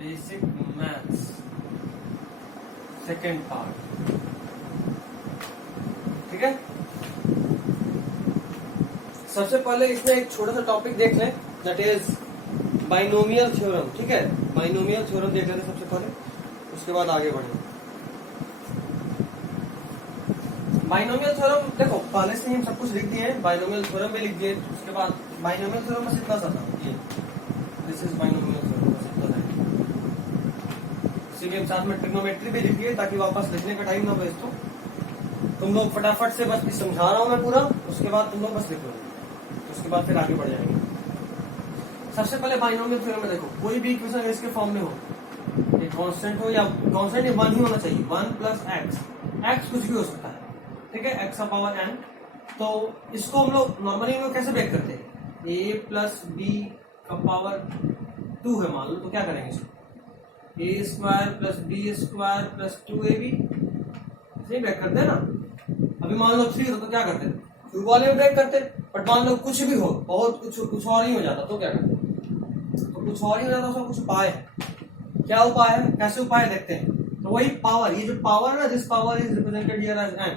Basic maths second part. ठीक है, सबसे पहले इसमें एक छोटा सा टॉपिक देख लें, दैट इज बाइनोमियल थ्योरम। ठीक है, बाइनोमियल थ्योरम देख लेते सबसे पहले, उसके बाद आगे बढ़ेंगे। बाइनोमियल थ्योरम देखो पहले से ही हम सब कुछ लिख दिए हैं, बाइनोमियल थ्योरम भी लिख दिए। उसके बाद बाइनोमियल थ्योरम बस इतना सा था, ये दिस इज बाइनोमियल थ्योरम, बस इतना था। इसीलिए हम साथ में ट्रिग्नोमेट्री भी लिख दिए ताकि वापस लिखने का टाइम ना वेस्ट हो। तुम लोग फटाफट से बस समझा रहा हूं मैं पूरा, उसके बाद तुम लोग बस लिख लो, उसके बाद फिर आगे बढ़ जाएंगे। सबसे पहले बाइनोमियल थ्योरम में देखो, कोई भी इक्वेशन इसके फॉर्म में हो, एक कांस्टेंट हो या कांस्टेंट ही वन ही होना चाहिए, 1 प्लस एक्स, एक्स कुछ भी हो सकता है। ठीक है, एक्स का पावर एन। तो इसको हम लोग नॉर्मली कैसे ब्रेक करते हैं, ए प्लस बी का पावर 2 है मान लो, तो क्या करेंगे इसको, A square plus B square plus 2ab ऐसे ब्रेक करते हैं ना। अभी मान लो 3 तो क्या करते हैं, क्यूब वाले में ब्रेक करते हैं। बट मान लो कुछ भी हो, बहुत कुछ और ही हो जाता तो क्या करते, तो कुछ और ही हो जाता, उसका कुछ उपाय है। क्या उपाय है, कैसे उपाय देखते हैं। तो वही पावर, ये जो पावर है, this power is represented here as n,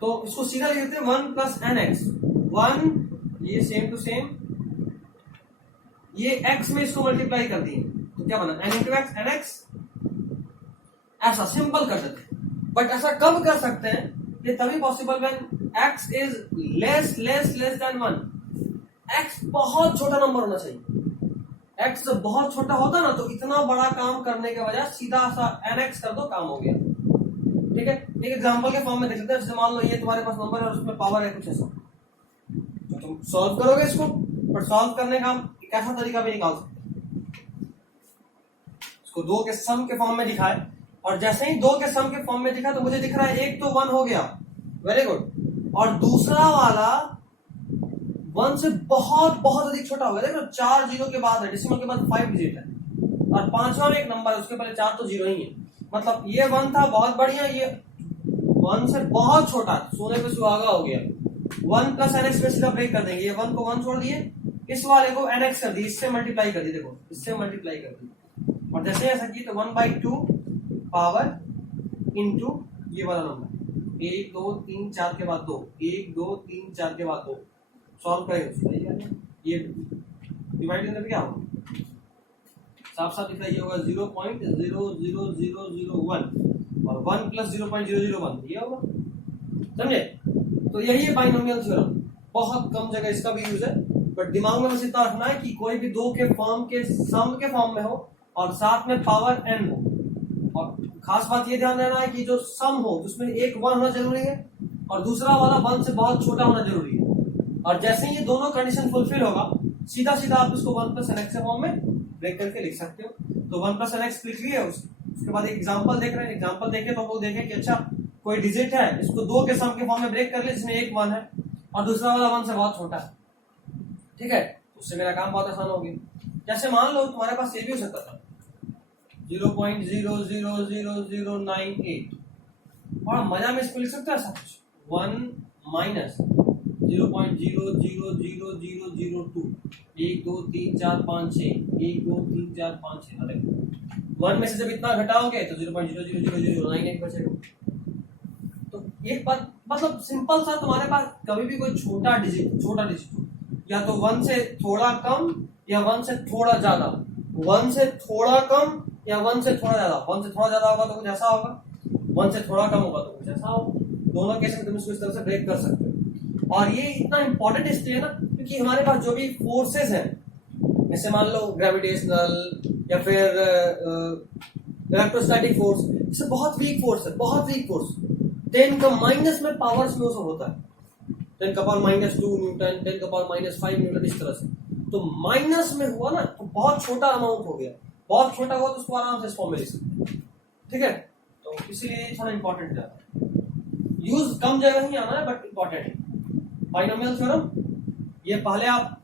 तो इसको सीधा लिख देते हैं 1 प्लस एन एक्स। 1 ये सेम टू सेम, ये x में इसको मल्टीप्लाई कर दिए तो क्या बना, n into x, n x. ऐसा सिंपल कर देते हैं। बट ऐसा कब कर सकते हैं, ये तभी possible when x is less less less than 1। x बहुत छोटा नंबर होना चाहिए। x जब बहुत छोटा होता ना, तो इतना बड़ा काम करने के बजाय सीधा सा nx कर दो, काम हो गया। ठीक है, एक एग्जांपल के फॉर्म में देख लेते हैं। जैसे मान लो ये तुम्हारे पास नंबर है और उसमें पावर है कुछ ऐसा, तो तुम सॉल्व करोगे इसको, बट सॉल्व करने का एक ऐसा तरीका भी निकाल सकते हैं, इसको 2 के सम के फॉर्म में दिखाए, और जैसे ही 2 के सम के फॉर्म में दिखा तो मुझे दिख रहा है एक तो 1 हो गया, वेरी गुड, और दूसरा वाला 1 से बहुत बहुत अधिक छोटा हो गया। देखो 4 जीरो के बाद है, डेसिमल के बाद 5 डिजिट है, और पांचवा में एक नंबर है, उसके पहले 4 तो जीरो ही है। मतलब ये 1 था बहुत बढ़िया, ये 1 से बहुत छोटा, सोने पे सुहागा हो गया। 1 प्लस एनएक्स में सीधा ब्रेक कर देंगे, ये 1 को 1 छोड़ दिए, इस वाले को एनएक्स कर दिए, इससे मल्टीप्लाई कर दिए, देखो इससे मल्टीप्लाई कर दिए, और जैसे ऐसा किए तो 1/2 पावर इनटू ये वाला नंबर 1 2 3 4 के बाद 2, 1 2 3 4 के बाद 2, सॉल्व करेंगे। ये डिवाइड करने पे क्या होगा, साफ साफ दिख रहा है, ये होगा 0.00001 और 1 प्लस 0.001 ये होगा, समझे। तो यही है बाइनोमियल थ्योरम। बहुत कम जगह इसका भी यूज है, बट दिमाग में बस इतना रखना है कि कोई भी 2 के फॉर्म के सम के फॉर्म में हो और साथ में पावर n हो। और खास बात ये ध्यान देना है कि जो सम हो जिसमें एक 1 होना जरूरी है और दूसरा वाला 1 से बहुत छोटा होना जरूरी है। और जैसे ही ये दोनों कंडीशन फुलफिल होगा, सीधा सीधा आप इसको 1 प्लस एन एक्स के फॉर्म में ब्रेक करके लिख सकते हो। तो 1 प्लस एन एक्स लिख लिया, उसके बाद एक एग्जांपल देख रहे हैं, एग्जांपल देखे तो हम लोग देखें कि अच्छा कोई डिजिट है, इसको 2 के सम के फॉर्म में ब्रेक कर ले, जिसमें एक 1 है और दूसरा वाला 1 से बहुत छोटा है। ठीक है, उससे मेरा काम बहुत आसान हो गया। जैसे मान लो तुम्हारे पास ये भी हो सकता था 0.000098, और मजा में इसको लिख सकते हो ऐसा कुछ 1 माइनस 0.000002, 1 2 3 4 5 6, 1 2 3 4 5 6। देखो 1 में से जब इतना घटाओगे तो 0.0000098 बचेगा। तो एक बात मतलब सिंपल सा, तुम्हारे पास कभी भी कोई छोटा डिजिट हो, या तो 1 से थोड़ा कम या 1 से थोड़ा ज्यादा, 1 से थोड़ा कम या 1 से थोड़ा ज्यादा। 1 से थोड़ा ज्यादा होगा तो कुछ ऐसा होगा, 1 से थोड़ा कम होगा तो कुछ ऐसा होगा। दोनों केस में तुम इसको इस तरह से ब्रेक कर सकते हो। और ये इतना इंपॉर्टेंट इसलिए है ना, क्योंकि हमारे पास जो भी फोर्सेस हैं, जैसे मान लो ग्रेविटेशनल या फिर इलेक्ट्रोस्टैटिक फोर्स, इससे बहुत वीक फोर्स है, बहुत वीक फोर्स। 10 का माइनस में पावर्स में उसमें होता है, 10 का पावर -2 न्यूटन, 10 का पावर -5 न्यूटन, इस तरह से। तो माइनस में हुआ ना तो बहुत छोटा अमाउंट हो गया, बहुत छोटा हुआ तो उसको आराम से इस फॉर्म में लिख सकते हैं। ठीक है, तो इसीलिए थोड़ा इंपॉर्टेंट है, यूज कम जगह ही आना है बट इंपॉर्टेंट है। बाइनोमियल थ्योरम ये पहले आप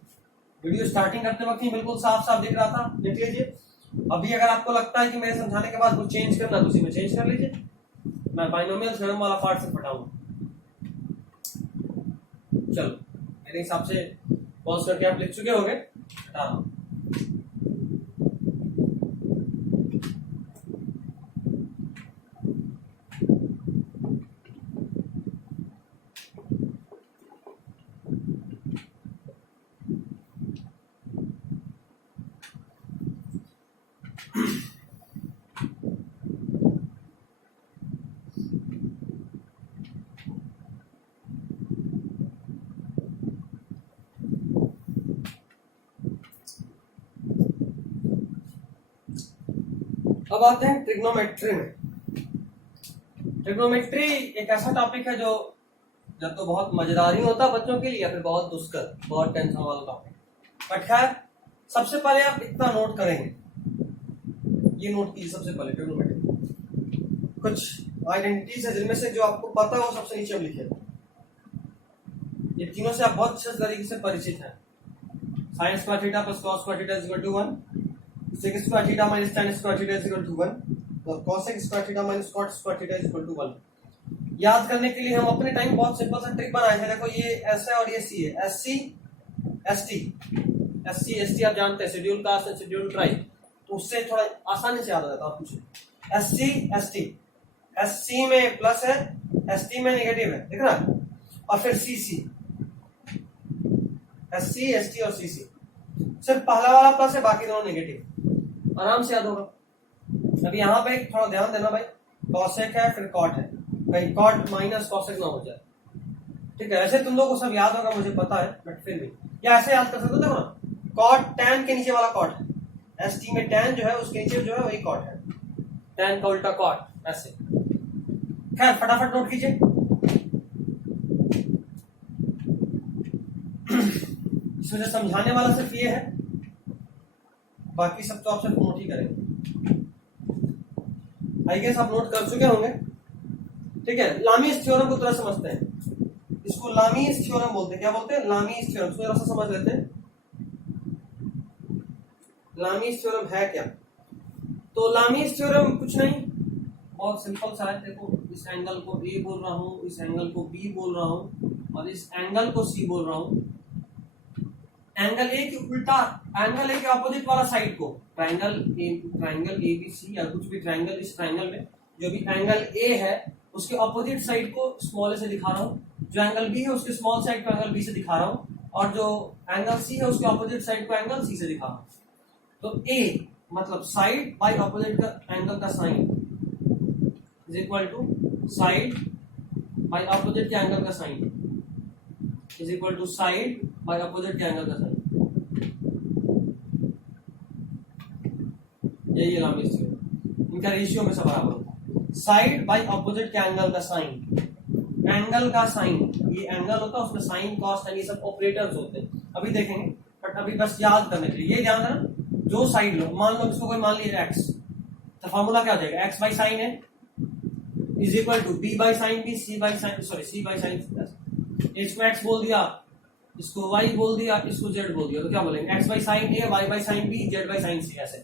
वीडियो स्टार्टिंग करते वक्त ही बिल्कुल साफ साफ दिख रहा था, लिख लीजिए। अभी अगर आपको लगता है कि मेरे समझाने के बाद कुछ चेंज करना तो उसी में चेंज कर लीजिए। मैं बाइनोमियल थ्योरम वाला पार्ट से हटाऊंगा। चलो मेरे हिसाब से पॉज करके आप लिख चुके होंगे, हटा रहा हूं। अब आते हैं ट्रिग्नोमेट्री में। ट्रिग्नोमेट्री एक ऐसा टॉपिक है जो जब तो बहुत मजेदार ही होता है बच्चों के लिए या फिर बहुत दुष्कर, बहुत टेंशन वाला टॉपिक। बट खैर सबसे पहले आप इतना नोट करेंगे, ये नोट कीजिए सबसे पहले ट्रिग्नोमेट्री कुछ आइडेंटिटीज है जिनमें से जो आपको पता है वो सबसे नीचे लिखे। ये तीनों से आप बहुत अच्छे तरीके से परिचित हैं। Sine square theta plus cos square theta is equal to 1, sec square theta minus tan square theta is equal to 1 और cosec square theta minus cot square theta is equal to 1। याद करने के लिए हम अपने टाइम बहुत simple सा trick बनाए थे। देखो ये एस है और ये सी है, एस सी एस टी आप जानते हैं, schedule caste and schedule tribe, तो उससे थोड़ा आसानी से याद हो जाता है। कुछ एस सी में प्लस है, एस टी में नेगेटिव है, दिख रहा है, और फिर सी एस टी और सी सिर्फ पहला वाला प्लस है, बाकी दोनों नेगेटिव, आराम से याद होगा। अभी यहाँ पे थोड़ा ध्यान देना भाई, कॉसेक है फिर कॉट है, कहीं कॉट माइनस कॉसेक ना हो जाए, ठीक है। ऐसे तुम लोगों को सब याद होगा मुझे पता है, बट फिर भी या ऐसे याद कर सकते हो। देखो ना, कॉट टैन के नीचे वाला कॉट है, एस टी में टैन जो है उसके नीचे जो है वही कॉट है, टैन का उल्टा कॉट, ऐसे। खैर फटाफट नोट कीजिए। इसमें समझाने वाला सिर्फ ये है, बाकी सब तो आप सिर्फ नोट ही करेंगे। आई गेस आप नोट कर चुके होंगे, ठीक है। लामीज थ्योरम को थोड़ा समझते हैं, इसको लामीज थ्योरम बोलते हैं। क्या बोलते हैं? Lami's theorem. इसको थोड़ा सा समझ लेते हैं, लामीज थ्योरम है क्या। तो लामीज थ्योरम कुछ नहीं, बहुत सिंपल सा है। देखो इस एंगल को ए बोल रहा हूं, इस एंगल को बी बोल रहा हूं और इस एंगल को सी बोल रहा हूं। एंगल ए के उल्टा, एंगल ए के ऑपोजिट वाला साइड को, ट्रायंगल ए बी सी या कुछ भी ट्रायंगल, इस ट्रायंगल में जो भी एंगल ए है उसके ऑपोजिट साइड को स्मॉल ए से दिखा रहा हूँ, जो एंगल बी है उसके स्मॉल साइड को एंगल बी से दिखा रहा हूँ, और जो एंगल सी है उसके ऑपोजिट साइड को एंगल सी से दिखा रहा हूँ। तो ए मतलब साइड बाय ऑपोजिट का एंगल का sine is equal to side by opposite के एंगल का sine is equal to side by opposite के एंगल का साइन। यही लामीज थ्योरम, इनका रेशियो में सब बराबर होता है। साइड बाय ऑपोजिट के एंगल का साइन, एंगल का साइन, ये एंगल होता है उसमें साइन कॉस ये सब ऑपरेटर्स होते हैं, अभी देखेंगे। बट अभी बस याद करने के लिए ये ध्यान रखना, जो साइड लो, मान लो इसको कोई मान लीजिए एक्स, तो फॉर्मूला क्या हो जाएगा? एक्स बाई साइन है is equal to b by sine b, c by sine इसको एक्स बोल दिया, इसको वाई बोल दिया, इसको जेड बोल दिया, तो क्या बोलेंगे? X by sine A, Y by sine B, Z by sine C, ऐसे।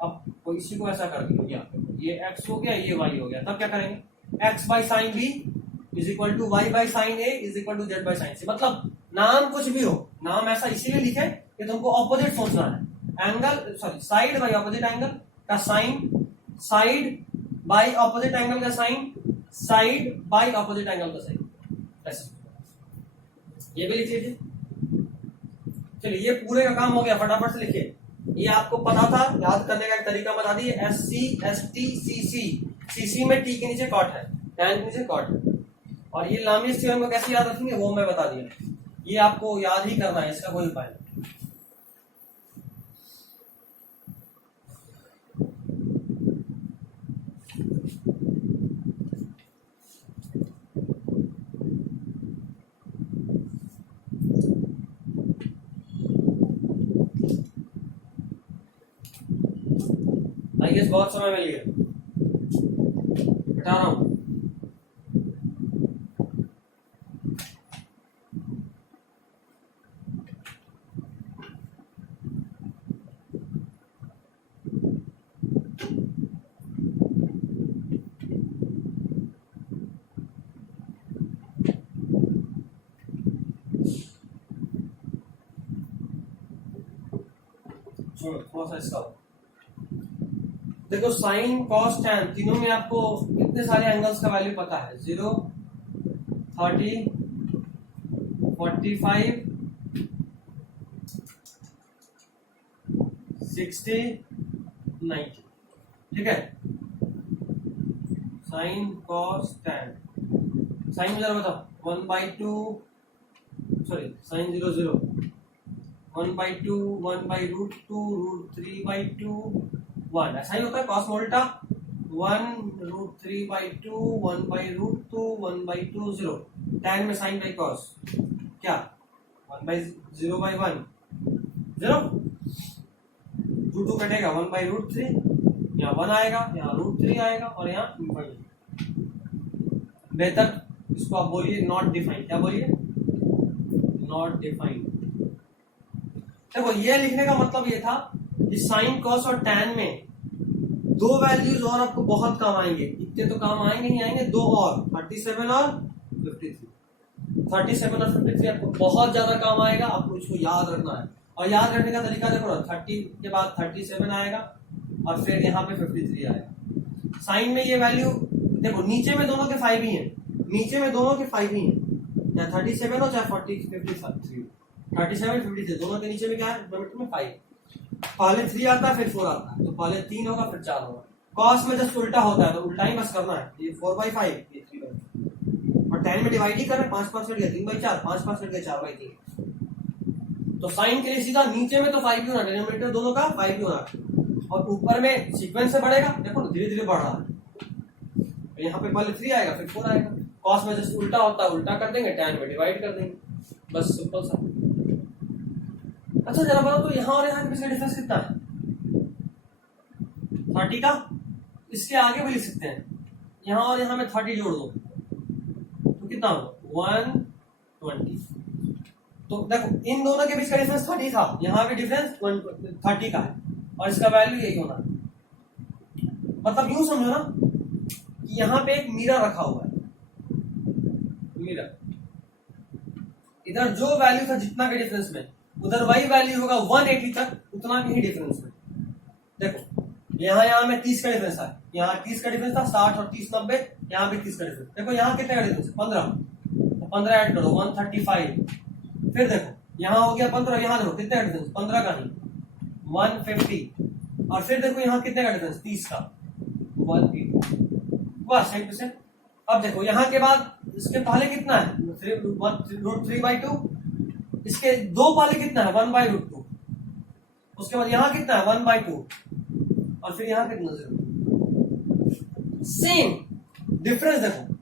अब कोई इसी को ऐसा कर दिया, ये एक्स हो गया, ये वाई हो गया, तब क्या करेंगे? X by sine B is equal to Y by sine A is equal to Z by sine C. मतलब नाम कुछ भी हो, नाम ऐसा इसीलिए लिखे कि तुमको ऑपोजिट सोचना है। Angle sorry side by opposite angle का sine, side by opposite angle का sine, side by opposite angle का साइन, ऐसे। ये भी लिख लीजिए। चलिए ये पूरे का काम हो गया, फटाफट से लिखिए। ये आपको पता था, याद करने का एक तरीका बता दिए, S C S T C C में टी के नीचे कॉट है, टैन के नीचे कॉट है। और ये लामीज थ्योरम को कैसे याद रखेंगे वो मैं बता दिया, ये आपको याद ही करना है, इसका कोई उपाय नहीं। आई गेस बहुत समय मिल गया, हटा रहा हूं। थोड़ा सा इसका देखो, साइन कॉस टैन तीनों में आपको इतने सारे एंगल्स का वैल्यू पता है, 0, 30, 45, 60, 90, ठीक है। साइन कॉस टैन, साइन जरा बताओ, 1/2 सॉरी साइन 0 0, 1/2, 1/√2, √3/2, 1, ऐसा ही होता है कॉस में उल्टा 1√3/2 1/√2 1/2 0, tan में साइन बाई कॉस क्या 1/0/1 0, 2 कटेगा 1/√3, यहाँ 1 आएगा, यहाँ √3 आएगा और यहाँ 1। बेहतर इसको आप बोलिए नॉट डिफाइंड, क्या बोलिए नॉट डिफाइंड। देखो ये लिखने का मतलब ये था कि साइन कॉस और टैन में दो वैल्यूज और आपको बहुत काम आएंगे, इतने तो काम आएंगे नहीं आएंगे, दो और 37 और 53, 37 और 53 आपको बहुत ज्यादा काम आएगा, आपको इसको याद रखना है। और याद रखने का तरीका देखो ना, 30 के बाद 37 आएगा और फिर यहाँ पे 53 आएगा। साइन में ये वैल्यू देखो नीचे में दोनों के 5 ही हैं, नीचे में दोनों के 5 ही हैं, चाहे 37 हो चाहे 53, 37 53 दोनों के नीचे में क्या है में 5, पहले 3 आता है फिर 4 आता है, तो पहले 3 होगा फिर 4 होगा। कॉस में जस्ट उल्टा होता है तो उल्टा ही बस करना है, ये 4/5 ये 3/5 और tan में डिवाइड ही कर रहे हैं, 5 कट गया 3/4, 5 कट गया 4/3। तो साइन के लिए सीधा नीचे में तो 5 ही होना, डिनोमिनेटर दोनों का 5 ही होना और ऊपर में सीक्वेंस से बढ़ेगा, देखो धीरे धीरे बढ़ रहा है, यहाँ पे पहले 3 आएगा फिर 4 आएगा। कॉस में जस्ट उल्टा होता है उल्टा कर देंगे, tan में डिवाइड कर देंगे, बस सिंपल सा। अच्छा जरा बताओ तो यहाँ और यहाँ के बीच का डिफरेंस कितना है 30 का, इसके आगे भी लिख सकते हैं, यहाँ और यहाँ में 30 जोड़ दो तो कितना होगा 120। तो देखो इन दोनों के बीच का डिफरेंस 30 था, यहाँ भी डिफरेंस 30 का है और इसका वैल्यू यही होना है। मतलब यूं समझो ना कि यहाँ पे एक मिरर रखा हुआ है, मिरर इधर जो वैल्यू था जितना के डिफरेंस में उधर वही वैल्यू होगा 180 तक, उतना के ही डिफरेंस में। देखो यहाँ में 30 का डिफरेंस है, यहाँ 30 का डिफरेंस था 60 और 30 90, यहाँ भी 30 का डिफरेंस। देखो यहाँ कितने का डिफरेंस है 15, तो 15 ऐड करो 135, फिर देखो यहाँ हो गया 15, यहाँ देखो कितने का डिफरेंस 15 का ही 150 और फिर देखो यहाँ कितने का डिफरेंस 30 का 180, बस 100%। अब देखो यहाँ के बाद इसके पहले कितना है √3/2, इसके दो पहले कितना है 1/√2, उसके बाद यहाँ कितना है 1/2 और फिर यहाँ कितना 0। सेम डिफरेंस देखो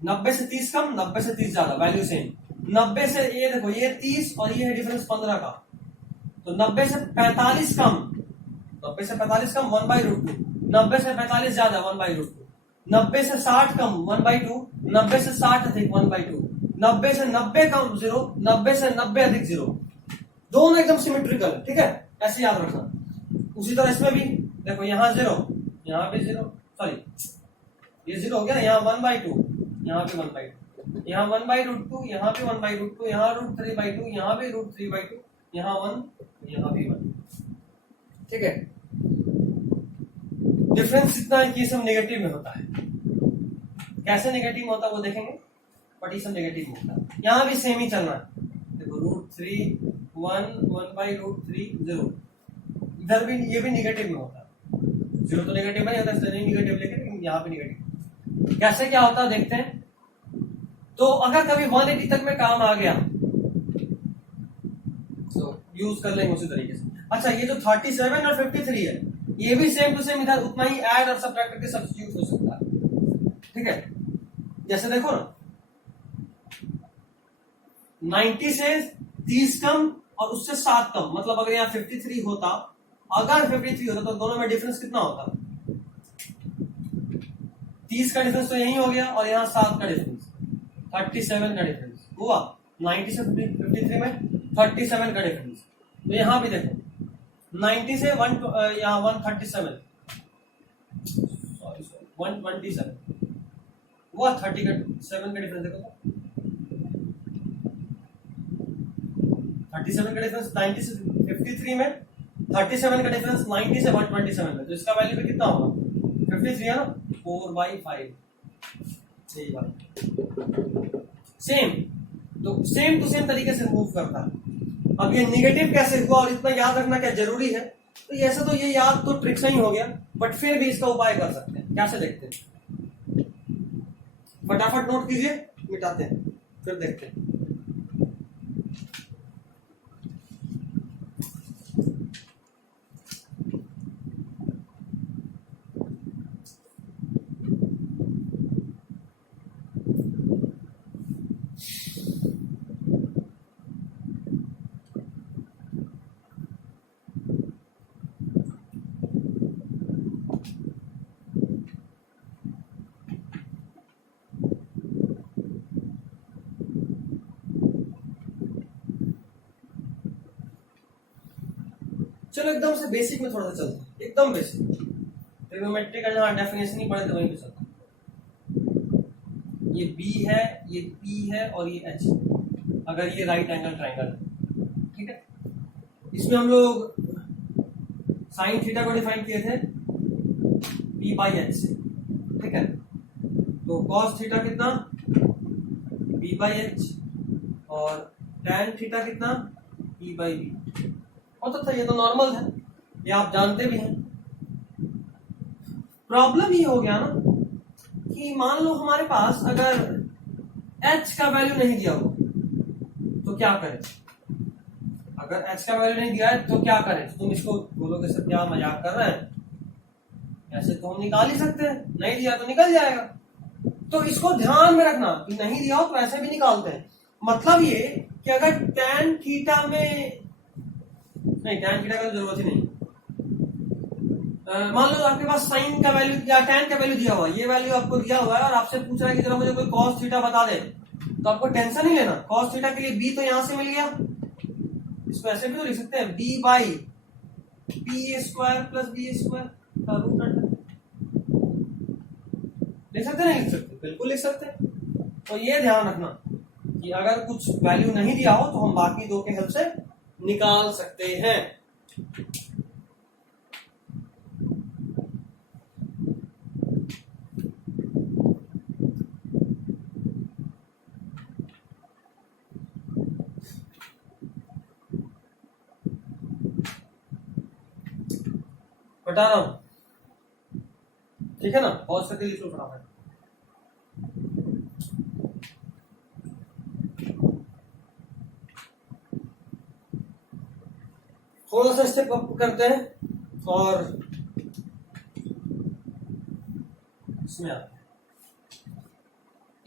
90 से 30 कम 90 से 30 ज्यादा, वैल्यू सेम। 90 से ये देखो ये 30 और ये है डिफरेंस 15 का, तो 90 से 45 कम 90 से 45 कम 1/√2, 90 से 45 ज्यादा 1/√2, 90 से 60 कम 1/2, 90 से 60 अधिक 1/2, 90 से 90 कम 0, 90 से 90 अधिक 0, दोनों एकदम सिमेट्रिकल, ठीक है ऐसे याद रखना। उसी तरह इसमें भी देखो यहाँ 0 यहाँ भी 0, सॉरी ये 0 हो गया, यहाँ 1/2 यहाँ भी 1/2, यहाँ 1/√2 यहाँ भी 1/√2, यहाँ √3/2 यहाँ भी √3/2, यहाँ 1 यहाँ भी 1, ठीक है। डिफरेंस इतना है कि ये सब नेगेटिव में होता है, कैसे नेगेटिव में होता है वो देखेंगे, बट ये सब नेगेटिव में होता है। यहाँ भी सेम ही चलना है, देखो √3 1 1/√3 0, इधर भी ये भी नेगेटिव में होता है, 0 तो नेगेटिव नहीं होता इसलिए नेगेटिव लेकिन यहाँ पे नेगेटिव। कैसे क्या होता है देखते हैं। तो अगर कभी 180 तक में काम आ गया तो यूज कर लेंगे उसी तरीके से। अच्छा ये जो 37 और 53 है ये भी सेम टू सेम इधर उतना ही ऐड और सब्ट्रैक्ट करके सब्स्टिट्यूट हो सकता है, ठीक है। जैसे देखो ना 90 से 30 कम और उससे 7 कम, मतलब अगर यहाँ 53 होता, अगर 53 होता तो दोनों में डिफरेंस कितना होता 30 का डिफरेंस तो यही हो गया और यहाँ 7 का डिफरेंस 37 का डिफरेंस हुआ, 90 से 53 में 37 का डिफरेंस। तो यहाँ भी देखो 90 से 1 यहाँ 137 सॉरी 127 हुआ, 30 का 7 का डिफरेंस देखो 37 का डिफरेंस 90 से 53 में, 37 का डिफरेंस 90 से 127 में, तो इसका वैल्यू भी कितना होगा 53 है ना 4/5, सही बात सेम। तो सेम टू सेम तरीके से मूव करता है। अब ये नेगेटिव कैसे हुआ और इतना याद रखना क्या जरूरी है, तो ऐसे तो ये याद तो ट्रिक से ही हो गया, बट फिर भी इसका उपाय कर सकते हैं, कैसे देखते हैं फटाफट नोट कीजिए, मिटाते हैं फिर देखते हैं। चलो एकदम से बेसिक में थोड़ा सा चलते हैं, एकदम बेसिक ट्रिग्नोमेट्री का जहाँ डेफिनेशन नहीं पढ़े थे वहीं पे चलते हैं। ये बी है, ये पी है और ये एच, अगर ये राइट एंगल ट्राइंगल है, ठीक है। इसमें हम लोग साइन थीटा को डिफाइन किए थे पी बाई एच से, ठीक है। तो कॉस थीटा कितना, पी बाई एच, और टैन थीटा कितना, पी बाई बी होता था। ये तो नॉर्मल है, ये आप जानते भी हैं। प्रॉब्लम ये हो गया ना कि मान लो हमारे पास अगर h का वैल्यू नहीं दिया हो तो क्या करें। अगर h का वैल्यू नहीं दिया है तो क्या करें। तो तुम इसको बोलोगे सर क्या मजाक कर रहे हैं, ऐसे तो हम निकाल ही सकते हैं, नहीं दिया तो निकल जाएगा। तो इसको ध्यान में रखना कि नहीं दिया हो तो ऐसे भी निकालते हैं। मतलब ये कि अगर tan थीटा में नहीं, tan थीटा का जरूरत ही नहीं, मान लो आपके पास साइन का वैल्यू या tan का वैल्यू दिया हुआ है, ये वैल्यू आपको दिया हुआ है और आपसे पूछ रहा है कि जरा मुझे कोई cos थीटा बता दे, तो आपको टेंशन नहीं लेना। cos थीटा के लिए b तो यहां से मिल गया, इसको ऐसे भी तो लिख सकते हैं, b by p square plus B square का रूट अंडर। लिख सकते नहीं लिख सकते, बिल्कुल लिख सकते हैं। तो ये ध्यान रखना कि अगर कुछ वैल्यू नहीं दिया हो तो हम बाकी दो के हेल्प से निकाल सकते हैं। बता रहा हूं, ठीक है ना, पॉज करके लिख लो फटाफट। थोड़ा सा स्टेप अप करते हैं और इसमें आते हैं।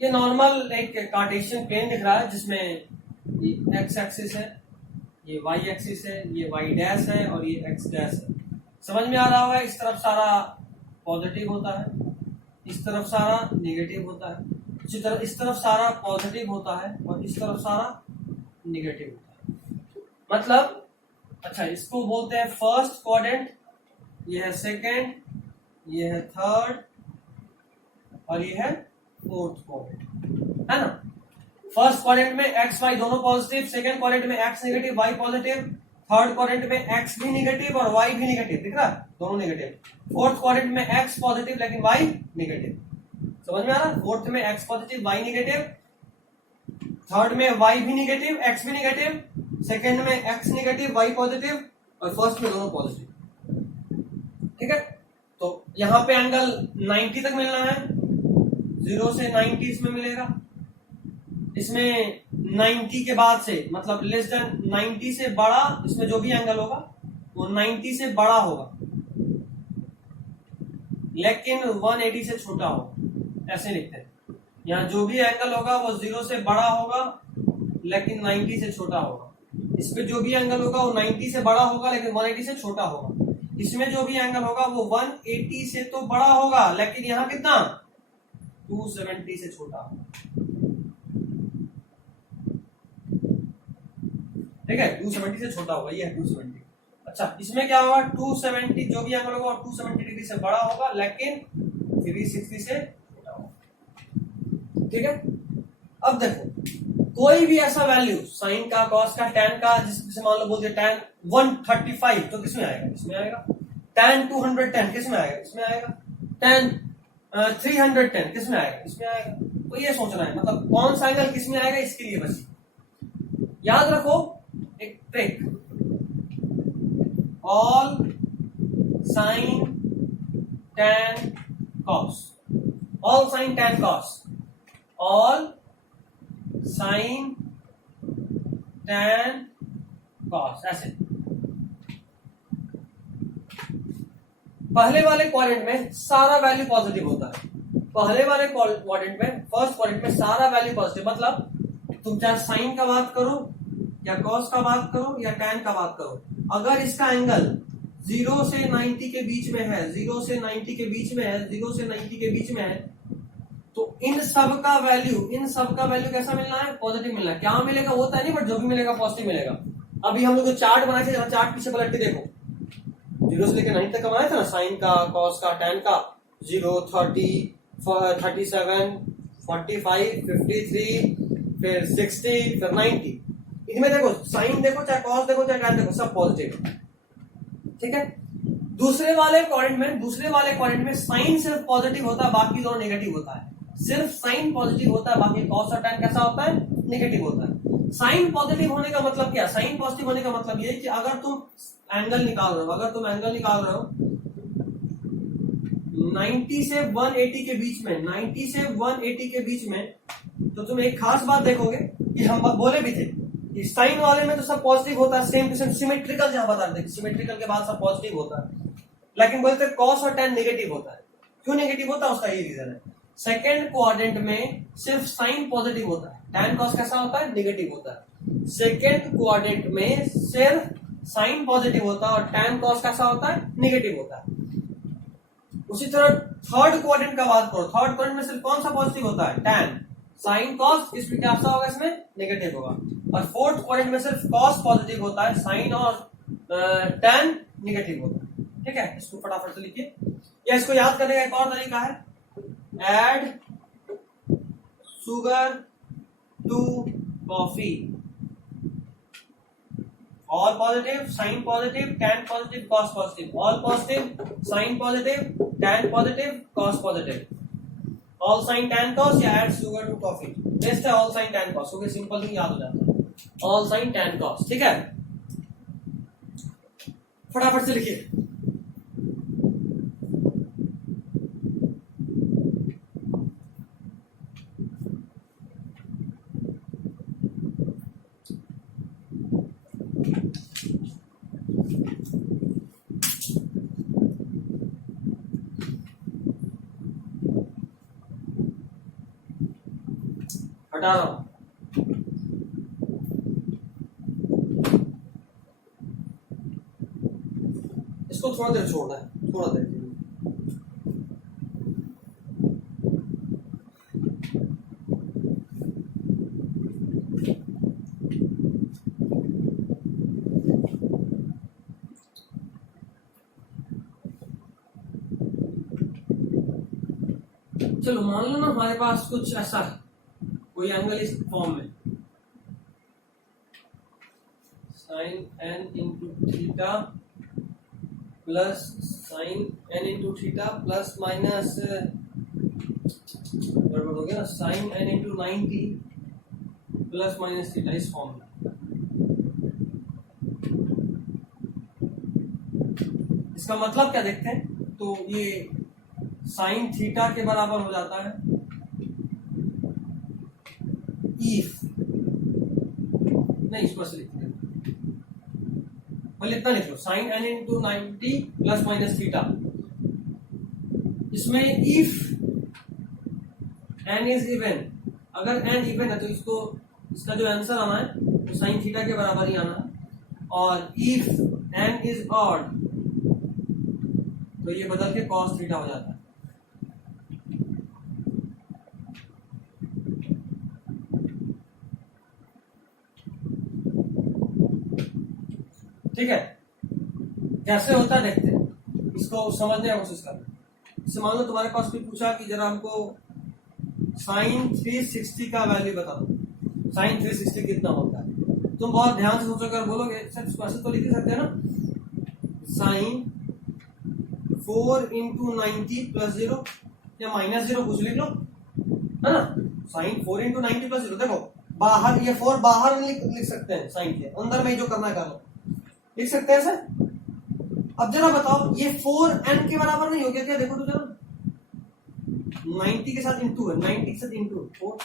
ये नॉर्मल एक कार्टेशियन प्लेन दिख रहा है जिसमें ये एक्स एक्सिस है, ये वाई एक्सिस है, ये वाई डैश है और ये एक्स डैश है। समझ में आ रहा होगा, इस तरफ सारा पॉजिटिव होता है, इस तरफ सारा नेगेटिव होता है, इस तरफ सारा पॉजिटिव होता है और इस तरफ सारा नेगेटिव होता है। मतलब अच्छा, इसको बोलते हैं फर्स्ट क्वाड्रेंट, ये है सेकंड, ये है थर्ड और ये है फोर्थ क्वाड्रेंट, है ना। फर्स्ट क्वाड्रेंट में एक्स वाई दोनों पॉजिटिव, सेकंड क्वाड्रेंट में x negative y positive, third quadrant में एक्स भी नेगेटिव और वाई भी नेगेटिव, दिख रहा है, दोनों नेगेटिव। फोर्थ क्वाड्रेंट में एक्स पॉजिटिव लेकिन वाई नेगेटिव। समझ में आ रहा है, फोर्थ में x positive y negative, third में वाई भी नेगेटिव एक्स भी नेगेटिव, सेकंड में एक्स नेगेटिव वाई पॉजिटिव और फर्स्ट में दोनों पॉजिटिव, ठीक है। तो यहां पे एंगल 90 तक मिलना है, 0 से 90 इसमें मिलेगा। इसमें 90 के बाद से मतलब लेस देन 90 से बड़ा, इसमें जो भी एंगल होगा वो 90 से बड़ा होगा लेकिन 180 से छोटा होगा, ऐसे लिखते हैं। यहाँ जो भी एंगल होगा वो 0 से बड़ा होगा लेकिन 90 से छोटा होगा। इस पे जो भी एंगल होगा वो 90 से बड़ा होगा लेकिन 180 से छोटा होगा। इसमें जो भी एंगल होगा वो 180 से तो बड़ा होगा लेकिन यहाँ कितना, 270 से छोटा होगा, ठीक है। 270 से छोटा होगा, ये है 270। अच्छा, इसमें क्या होगा, 270 जो भी एंगल होगा 270 डिग्री से बड़ा होगा लेकिन 360 से छोटा होगा, ठीक है। अब देखो कोई भी ऐसा वैल्यू साइन का, कॉस का, टैन का, जिससे मान लो बोलते टैन 135 तो किसमें आएगा, इसमें आएगा। टैन 210 किसमें आएगा, इसमें आएगा। टैन 310 किसमें आएगा, इसमें आएगा। तो ये सोचना है, मतलब कौन सा एंगल किसमें आएगा, इसके लिए बस याद रखो एक trick, all sign tan cos, all sign tan cos, all sign tan cos, ऐसे। पहले वाले क्वाड्रेंट में सारा वैल्यू पॉजिटिव होता है, पहले वाले क्वाड्रेंट में, फर्स्ट क्वाड्रेंट में सारा वैल्यू पॉजिटिव। मतलब तुम चाहे साइन का बात करो या कॉस का बात करो या टैन का बात करो, अगर इसका एंगल 0 से 90 के बीच में है, 0 से 90 के बीच में है, 0 से 90 के बीच में है, तो इन सब का वैल्यू कैसा मिलना है, पॉजिटिव मिलना है। क्या मिलेगा वो तो नहीं, बट जो भी मिलेगा पॉजिटिव मिलेगा। अभी हम लोग जो चार्ट बनाए थे, चार्ट पीछे पलट के देखो, 0 से लेकर 9 तक का बनाया था ना, साइन का, कॉस का, tan का, 0, 30, 37, 45, 53, फिर 60, फिर 90। इनमें देखो साइन देखो चाहे कॉस देखो चाहे tan देखो, सब पॉजिटिव। ठीक है। दूसरे वाले क्वाड्रेंट में साइन सिर्फ पॉजिटिव होता है, बाकी दोनों नेगेटिव होता है। सिर्फ साइन पॉजिटिव होता है, बाकी कॉस और tan कैसा होता है, नेगेटिव होता है। साइन पॉजिटिव होने का मतलब क्या, साइन पॉजिटिव होने का मतलब ये कि अगर तुम एंगल निकाल रहे हो 90 से 180 के बीच में, 90 से 180 के बीच में, तो तुम एक खास बात देखोगे कि हम बोले भी थे कि साइन वाले में तो सब पॉजिटिव होता है, सेम टू सेम सिमेट्रिकल, जहां बता रहे थे सिमेट्रिकल के बाद सब पॉजिटिव होता है, लेकिन बोलते कॉस और tan नेगेटिव होता है। क्यों नेगेटिव होता है, उसका ये रीजन है। सेकेंड क्वाड्रेंट में सिर्फ साइन पॉजिटिव होता है, tan कॉस कैसा होता है, नेगेटिव होता है। सेकेंड क्वाड्रेंट में सिर्फ साइन पॉजिटिव होता है और tan कॉस कैसा होता है, नेगेटिव होता है। उसी तरह थर्ड क्वाड्रेंट का बात करो, थर्ड क्वाड्रेंट में सिर्फ कौन सा पॉजिटिव होता है, tan, साइन कॉस, इसमें क्या होगा, इसमें नेगेटिव होगा। और फोर्थ क्वाड्रेंट में सिर्फ कॉस पॉजिटिव होता है, साइन और tan नेगेटिव होता है। ठीक है, इसको फटाफट से लिखिए, या इसको याद करने का एक और तरीका है, add sugar to coffee, all positive, sine positive, tan positive, cos positive, all positive, sine positive, tan positive, cos positive, all sine tan cos, या add sugar to coffee. Best है ऑल साइन tan कॉस, क्योंकि simple ही याद हो जाता है, all sine tan cos. ठीक है, फटाफट से लिखिए। हटा रहा हूं, इसको थोड़ा देर छोड़ना है, थोड़ा देर। चलो मान लो ना हमारे पास कुछ ऐसा है, कोई एंगल इस फॉर्म में, sine n into theta plus sine n into theta plus minus गड़बड़ हो गया, sine n into 90 plus minus theta, इस फॉर्म में। इसका मतलब क्या देखते हैं, तो ये साइन थीटा के बराबर हो जाता है इफ, नहीं इसको ऐसे लिखते हैं, पहले इतना लिख लो, sine n into 90 plus minus theta, इसमें इफ n इज इवन, अगर n इवन है तो इसको, इसका जो आंसर आना है वो साइन थीटा के बराबर ही आना है, और इफ n इज ऑड तो ये बदल के कॉस थीटा हो जाता है। ठीक है, कैसे होता है देखते हैं, इसको समझने की कोशिश करना। जैसे मान लो तुम्हारे पास कोई पूछा कि जरा हमको साइन 360 का वैल्यू बता दो, साइन 360 कितना होता है, तुम बहुत ध्यान से सोचोगे और बोलोगे सर इसको ऐसे तो लिख सकते हैं ना, साइन 4 इंटू 90 प्लस 0 या माइनस 0 कुछ लिख लो, है ना। साइन 4 इंटू 90 प्लस 0, देखो बाहर ये 4 बाहर लिख सकते हैं, साइन के अंदर में जो करना है कर लो, लिख सकते हैं सर। अब जरा बताओ ये 4n के बराबर नहीं हो गया क्या, देखो तो जरा, 90 के साथ इंटू है, 90 के साथ इंटू 4,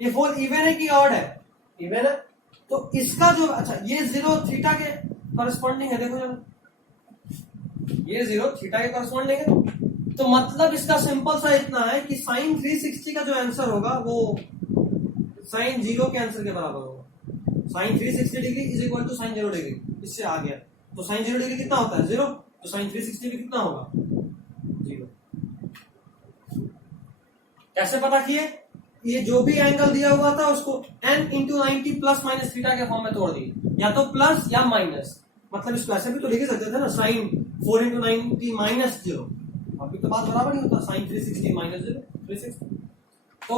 ये 4 इवन है कि ऑड है, इवन है, तो इसका जो, अच्छा ये 0 थीटा के करस्पॉन्डिंग है, देखो जरा ये 0 थीटा के करस्पॉन्डिंग है, तो मतलब इसका सिंपल सा इतना है कि साइन 360 का जो आंसर होगा वो साइन 0 के आंसर के बराबर होगा। Sine 360 degree is equal to sine 0 degree, इससे आ गया, तो साइन 0 डिग्री कितना होता है 0, तो साइन 360 भी कितना होगा 0। कैसे पता किए, ये जो भी एंगल दिया हुआ था उसको n into 90 plus minus theta के फॉर्म में तोड़ दिए, या तो प्लस या माइनस, मतलब इसको ऐसे भी तो लिख ही सकते थे ना, साइन 4 into 90 माइनस 0, अभी तो बात बराबर नहीं होता, साइन 360 माइनस 0 360, तो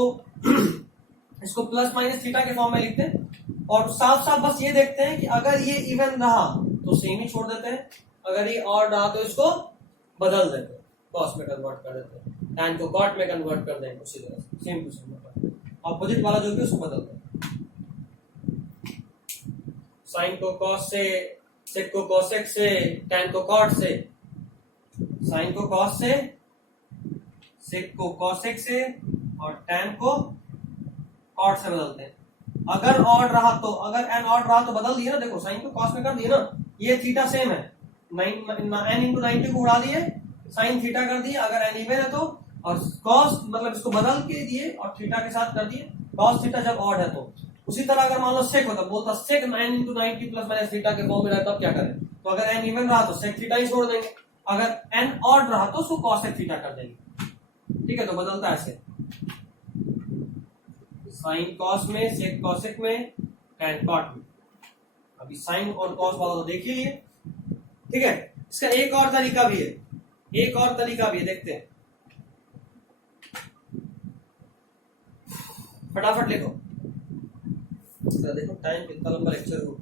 इसको प्लस माइनस थीटा के फॉर्म में लिखते हैं और साफ साफ बस ये देखते हैं कि अगर ये इवन रहा तो सेम ही छोड़ देते हैं, अगर ये ऑड रहा तो इसको बदल देते हैं, कॉस में कन्वर्ट कर देते हैं, टैन को कॉट में कन्वर्ट कर देंगे, उसी तरह से सेम टू सेम ऑपोजिट वाला जो भी उसको बदलते हैं, साइन को कॉस से, सेक को कॉसेक से, टैन को कॉट से, साइन को कॉस से, सेक को कॉसेक से और टैन को कॉट से बदलते हैं। अगर ऑड रहा तो, अगर एन ऑड रहा तो बदल दिए ना, देखो साइन को कॉस में कर दिए ना, ये थीटा सेम है, एन इंटू 90 को उड़ा दिए, साइन थीटा कर दिए, अगर एन इवन है तो, और कॉस मतलब इसको बदल के दिए और थीटा के साथ कर दिए, कॉस थीटा जब ऑड है तो। उसी तरह अगर मान लो सेक होता, बोलता सेक 9 इंटू 90 प्लस माइनस थीटा के फॉर्म में रहता, तब क्या करें, तो अगर एन इवन रहा तो सेक थीटा ही छोड़ देंगे, अगर एन ऑड रहा तो उसको कॉसेक थीटा कर देंगे, ठीक है, तो बदलता है ऐसे, साइन कॉस में, सेक कॉसेक में, टैन कॉट में। अभी साइन और कॉस वाला तो देख ही लिए, ठीक है। इसका एक और तरीका भी है, एक और तरीका भी है, देखते हैं, फटाफट लिखो, देखो टाइम कितना लंबा लेक्चर हो।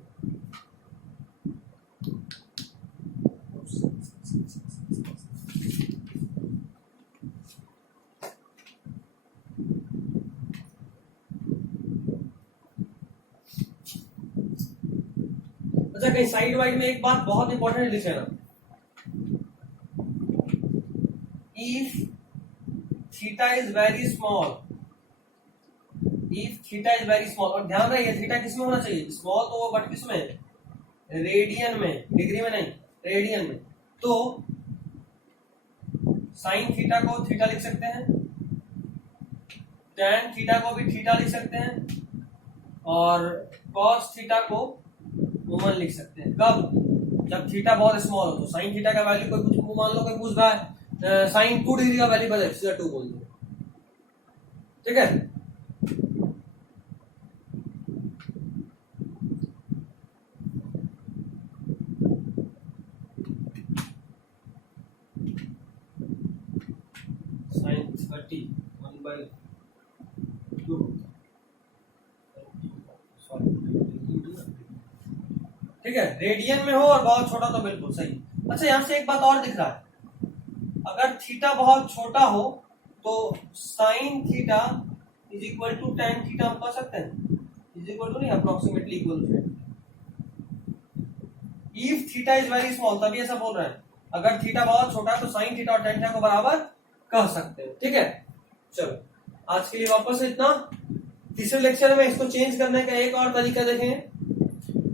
अच्छा, कहीं साइड वाइड में एक बात बहुत इंपॉर्टेंट लिख लेना, if theta is very small, if theta is very small, और ध्यान रहे थीटा किस में होना चाहिए, स्मॉल तो वो बट किस में, रेडियन में, डिग्री में नहीं, रेडियन में, तो साइन थीटा को थीटा लिख सकते हैं, टैन थीटा को भी थीटा लिख सकते हैं, और कॉस थीटा को कॉमन लिख सकते हैं। कब, जब थीटा बहुत स्मॉल हो, तो साइन थीटा का वैल्यू कोई कुछ मान लो कोई पूछ रहा है साइन 2 डिग्री का वैल्यू बदल, सीधा 2 बोल दो, ठीक है। साइन 30 1/2, ठीक है, रेडियन में हो और बहुत छोटा तो बिल्कुल सही। अच्छा, यहां से एक बात और दिख रहा है, अगर थीटा बहुत छोटा हो तो sine theta is equal to tan theta हम कह सकते हैं, इज इक्वल टू नहीं, approximately equal to. If theta is very small, तभी ऐसा बोल रहे हैं, अगर थीटा बहुत छोटा है तो साइन थीटा और टैन थीटा को बराबर कह सकते हैं, ठीक है। चलो आज के लिए वापस इतना, तीसरे लेक्चर में इसको चेंज करने का एक और तरीका देखेंगे,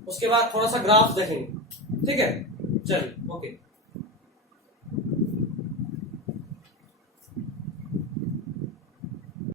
उसके बाद थोड़ा सा ग्राफ देखेंगे, ठीक है। चलिए, ओके।